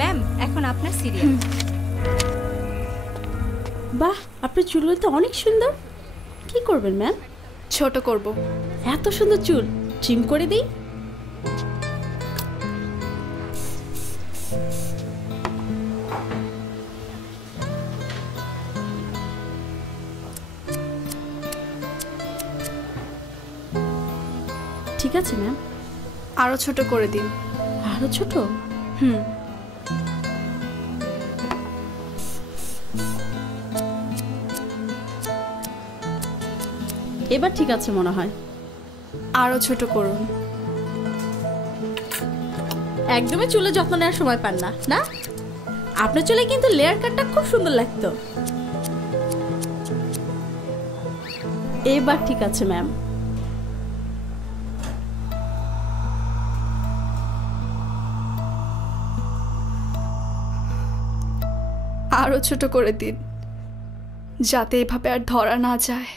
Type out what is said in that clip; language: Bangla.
ম্যাম এখন আপনার সিরিয়াল। বাহ, আপনার চুলগুলো তো অনেক সুন্দর। কি করবেন ম্যাম? ছোট করব। এত সুন্দর চুল ট্রিম করে দিই। ঠিক আছে ম্যাম। আরো ছোট করে দিন। আরো ছোট? হুম। এবার ঠিক আছে মনে হয়। আরো ছোট করুন। একদমই চুলে যত্ন নেওয়ার সময় পান না, না? আপনার চুলে কিন্তু লেয়ার কাটটা খুব সুন্দর লাগতো। এবার ঠিক আছে ম্যাম। আরো ছোট করে দিন, যাতে এভাবে আর ধরা না যায়।